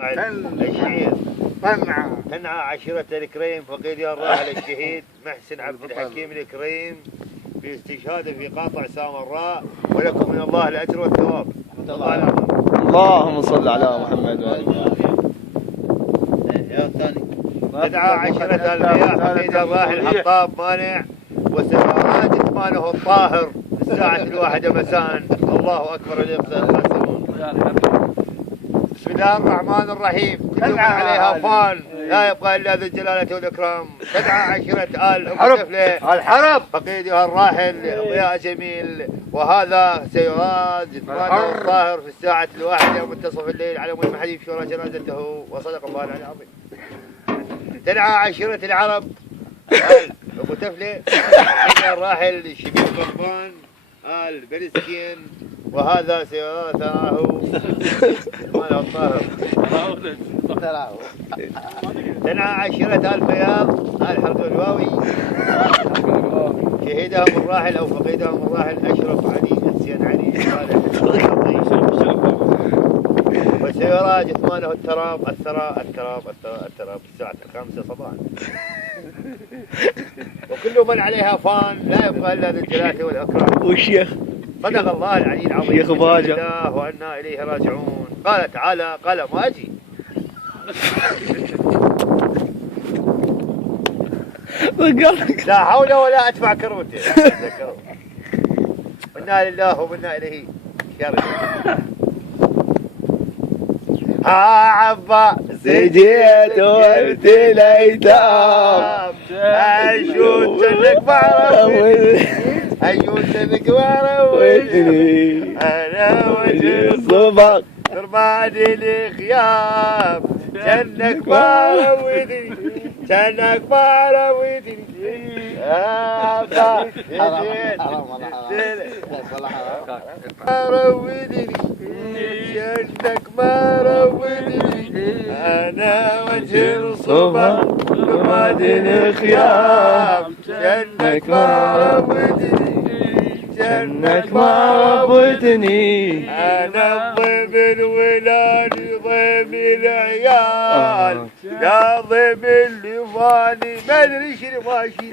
الشهيد تنعى عشيرة الكريم فقيد الراحل الشهيد محسن عبد الحكيم الكريم في استشهاده في قاطع سامراء، ولكم من الله الأجر والثواب. اللهم صل على محمد وآله. تدعى عشيرة المياه فقيد الراحل حطاب مانع وسيارات إثمانه الطاهر الساعة 1 مساء. الله أكبر الخاسرون. بسم الله الرحمن الرحيم. كل من عليها فان لا يبقى الا ذو الجلاله والاكرام. تدعى عشيره ال الحرب فقيدها الراحل ضياء جميل، وهذا سيراد إثمانه الطاهر في الساعه 1 يوم منتصف الليل على مهم حديث شورى جنازته، وصدق الله العلي العظيم. تدعى عشيره العرب ابو تفله فقيدها الراحل شبيب غضبان آل برسكين، وهذا سيارة ثناه إثمانه الطاهر. تنعى عشيرة آل بياض آل حرب الواوي شهيدهم الراحل أو فقيدهم الراحل أشرف علي السين علي صالح. وسيارة إثمانه التراب التراب الساعة 5 صباحا. وكل من عليها فان لا يبقى إلا ذو الجلال والإكرام. والشيخ صدق الله العلي العظيم. شيخ باجة الله وإنا إليه راجعون. قال تعالى قال ما أجي لا حول ولا أدفع كروته. إنا لله وإنا إليه راجعون. عبا سجيت وقت الايتام أشوت لك بعرف أشوت لك بعرف أنا وجه الصبح ترماني الخيام جنك بعرفني جنك بعرفني عبا سجيت بعرفني جنك ما رويني أنا وجه الصبح بمدن خيام جنك ما رويتني جنك ما ربيتني أنا ضيم الولاد ضيم العيال يا ضيم اللي فاني ما أدري شنو ماشي